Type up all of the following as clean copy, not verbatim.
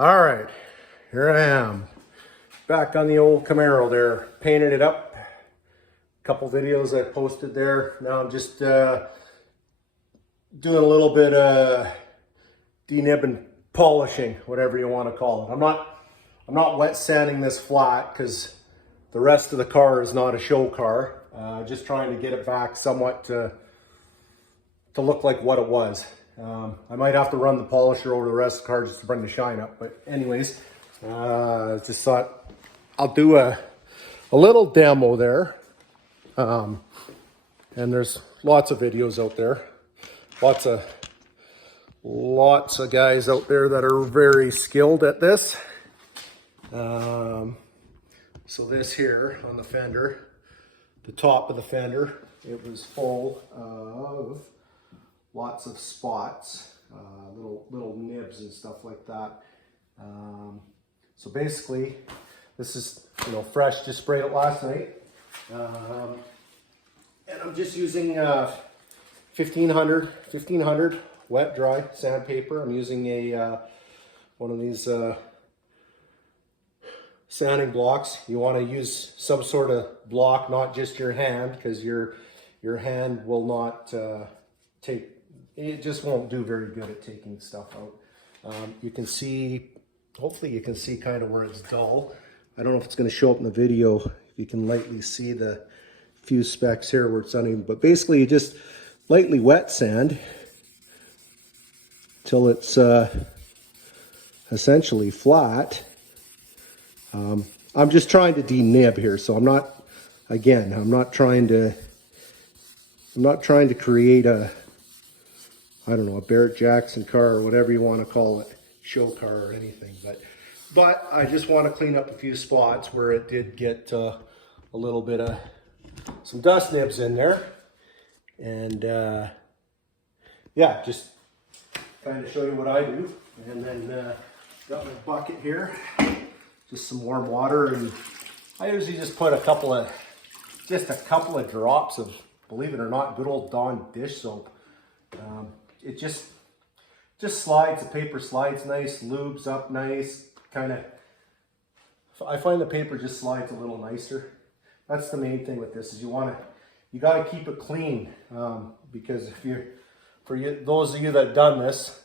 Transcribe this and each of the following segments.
All right, here I am, back on the old Camaro there, painted it up. A couple videos I posted there. Now I'm just doing a little bit of De-Nib and polishing, whatever you want to call it. I'm not wet sanding this flat because the rest of the car is not a show car. Just trying to get it back somewhat to look like what it was. I might have to run the polisher over the rest of the car just to bring the shine up. But anyways, just thought I'll do a little demo there. And there's lots of videos out there. Lots of guys out there that are very skilled at this. So this here on the fender, the top of the fender, it was full of lots of spots, little nibs and stuff like that. So basically, this is fresh. Just sprayed it last night, and I'm just using 1500 wet dry sandpaper. I'm using a one of these sanding blocks. You want to use some sort of block, not just your hand, because your hand will not take. It just won't do very good at taking stuff out. You can see, hopefully you can see kind of where it's dull. I don't know if it's going to show up in the video. If you can lightly see the few specks here where it's uneven, but basically you just lightly wet sand till it's essentially flat. I'm just trying to de-nib here, so I'm not trying to create a, I don't know, a Barrett Jackson car or whatever you want to call it, show car or anything, but I just want to clean up a few spots where it did get a little bit of some dust nibs in there. And yeah, just kind of show you what I do. And then got my bucket here, just some warm water, and I usually just put a couple of drops of, believe it or not, good old Dawn dish soap. It just slides, the paper slides nice, lubes up nice, kind of. I find the paper just slides a little nicer. That's the main thing with this, is you got to keep it clean, because those of you that done this,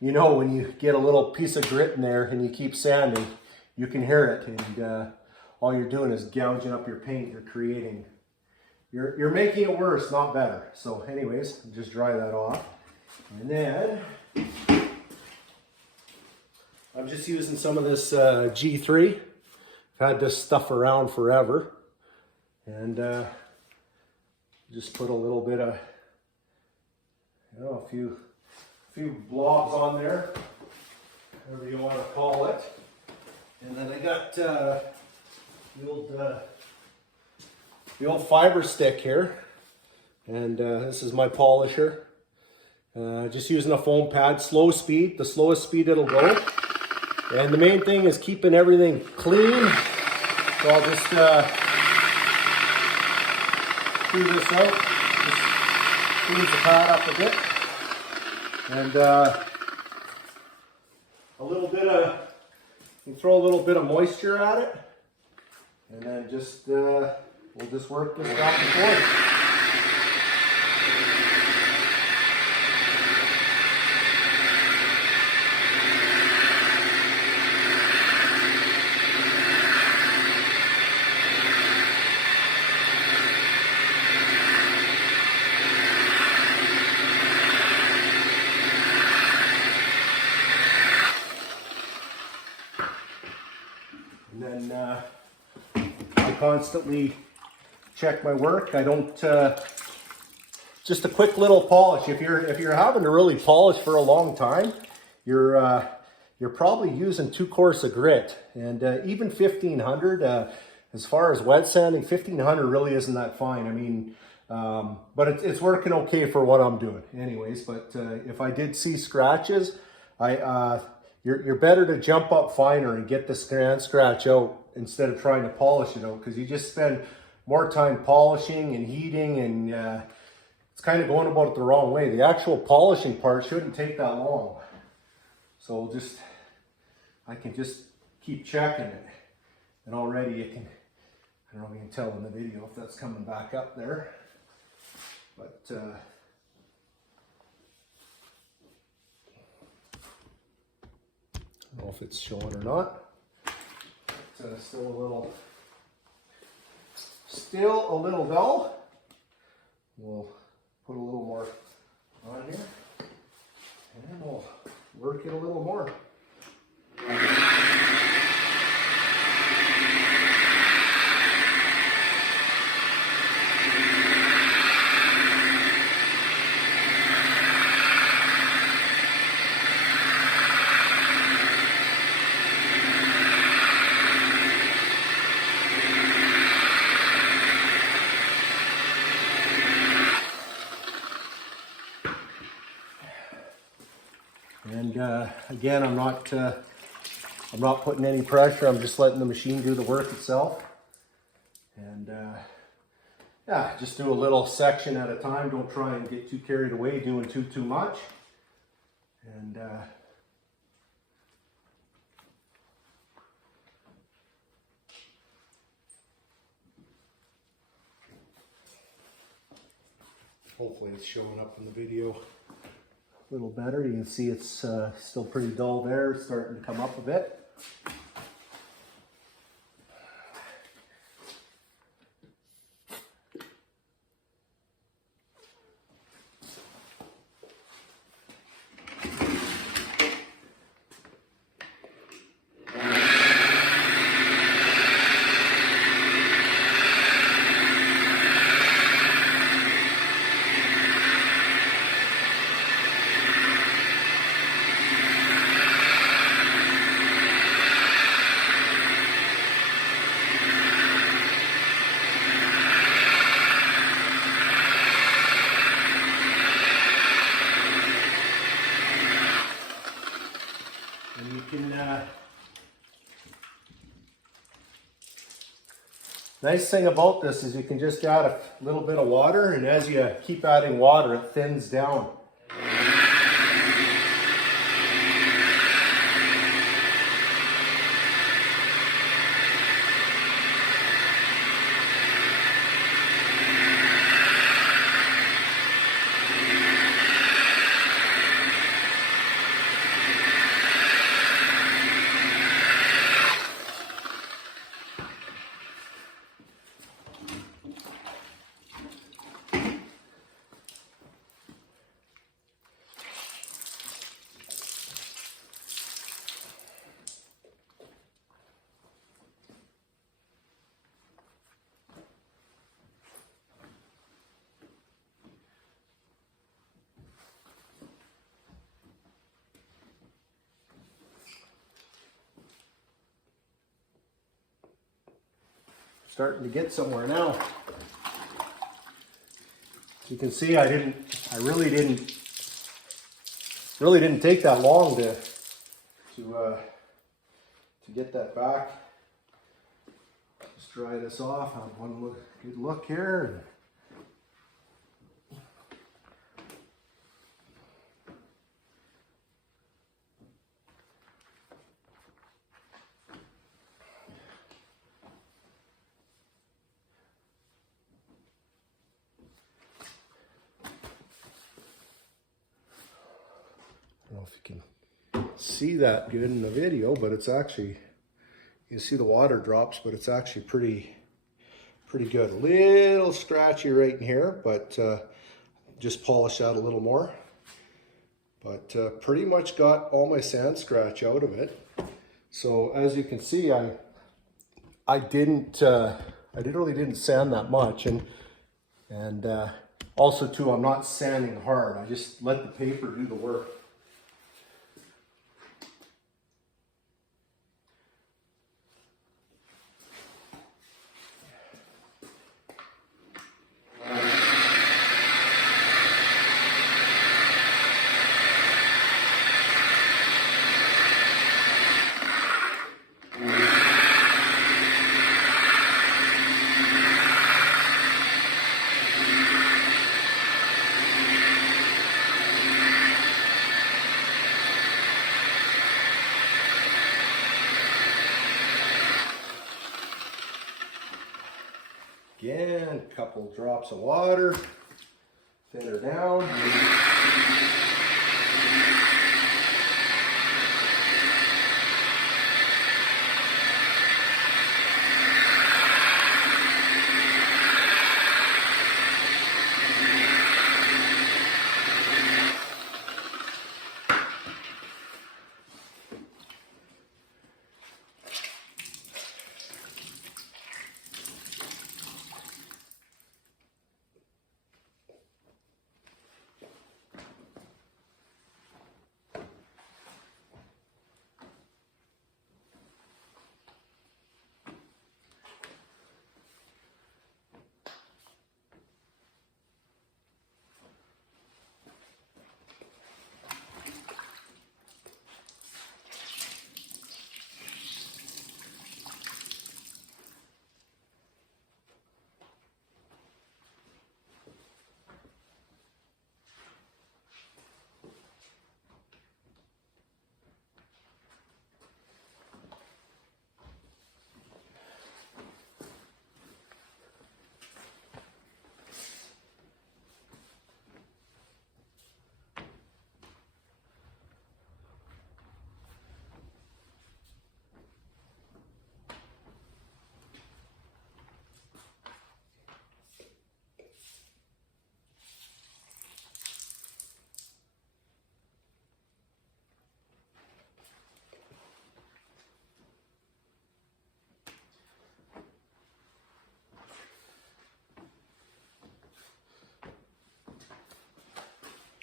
when you get a little piece of grit in there and you keep sanding, you can hear it, and all you're doing is gouging up your paint. You're making it worse, not better. So anyways, just dry that off. And then I'm just using some of this G3. I've had this stuff around forever. And just put a little bit of, a few blobs on there, whatever you want to call it. And then I got the old fiber stick here, and this is my polisher. Just using a foam pad, slow speed, the slowest speed it'll go. And the main thing is keeping everything clean. So I'll just do this out, just cleans the pad up a bit. And you throw a little bit of moisture at it, and then just we'll just work this back and forth. And then I constantly check my work. I don't, just a quick little polish. If you're having to really polish for a long time, you're probably using too coarse a grit. And even 1500, as far as wet sanding, 1500 really isn't that fine. I mean, but it's working okay for what I'm doing anyways. But if I did see scratches, you're better to jump up finer and get the scratch out instead of trying to polish it out, because you just spend more time polishing and heating, and it's kind of going about it the wrong way. The actual polishing part shouldn't take that long. So just I can just keep checking it. And already you can, I don't know if you can tell in the video if that's coming back up there. But I don't know if it's showing or not. It's still a little dull. We'll put a little more on here and we'll work it a little more. And again, I'm not putting any pressure. I'm just letting the machine do the work itself. And yeah, just do a little section at a time. Don't try and get too carried away doing too much. And hopefully it's showing up in the video a little better. You can see it's still pretty dull there. It's starting to come up a bit. Nice thing about this is you can just add a little bit of water, and as you keep adding water, it thins down. Starting to get somewhere now. As you can see, I really didn't take that long to get that back. Just dry this off. Have one good look here. I don't know if you can see that good in the video, but it's actually, you see the water drops, but it's actually pretty good. A little scratchy right in here, but just polish that a little more. But pretty much got all my sand scratch out of it. So as you can see, I really didn't sand that much, and also too, I'm not sanding hard. I just let the paper do the work. Again, a couple drops of water, thin her down.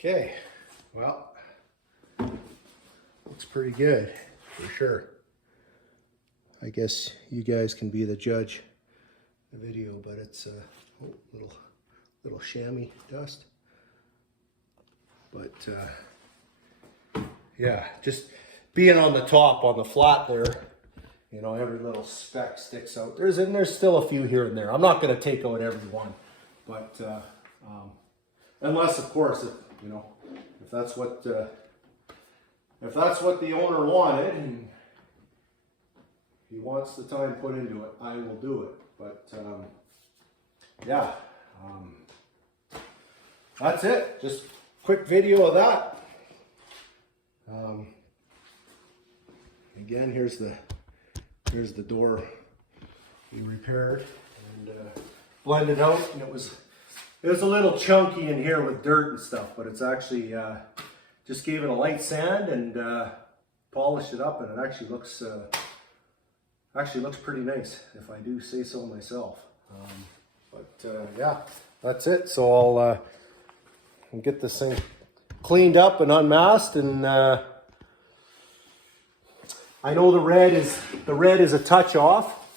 Okay, well, looks pretty good for sure. I guess you guys can be the judge of the video, but it's a little chamois dust. But yeah, just being on the top, on the flat there, you know, every little speck sticks out. There's still a few here and there. I'm not going to take out every one, but unless, of course, if that's what the owner wanted and he wants the time put into it, I will do it. But yeah, that's it. Just quick video of that. Again, here's the door we repaired and blended out, and it was a little chunky in here with dirt and stuff, but it's actually just gave it a light sand and polished it up, and it actually looks pretty nice, if I do say so myself. Yeah, that's it. So I'll get this thing cleaned up and unmasked, and I know the red is a touch off.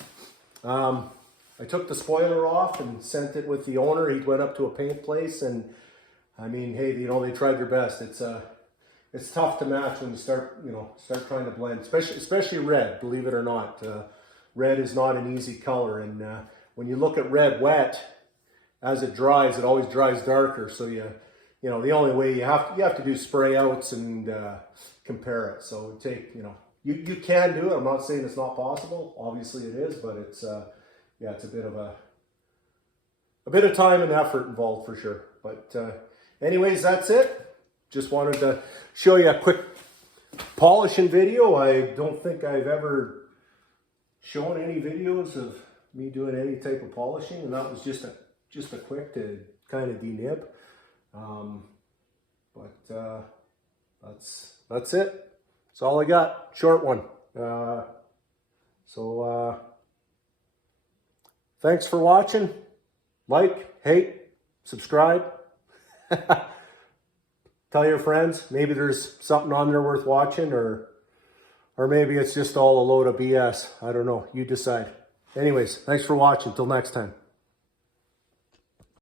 I took the spoiler off and sent it with the owner. He went up to a paint place, and I mean, hey, they tried their best. It's tough to match when you start trying to blend, especially red. Believe it or not, red is not an easy color, and when you look at red wet, as it dries, it always dries darker. So the only way you have to do spray outs and compare it. So you can do it. I'm not saying it's not possible. Obviously it is, but it's it's a bit of time and effort involved for sure. But anyways, that's it. Just wanted to show you a quick polishing video. I don't think I've ever shown any videos of me doing any type of polishing, and that was just a quick to kind of de-nib. But that's it. That's all I got. Short one. Thanks for watching. Like, hate, subscribe. Tell your friends. Maybe there's something on there worth watching, or maybe it's just all a load of BS. I don't know. You decide. Anyways, thanks for watching. Till next time.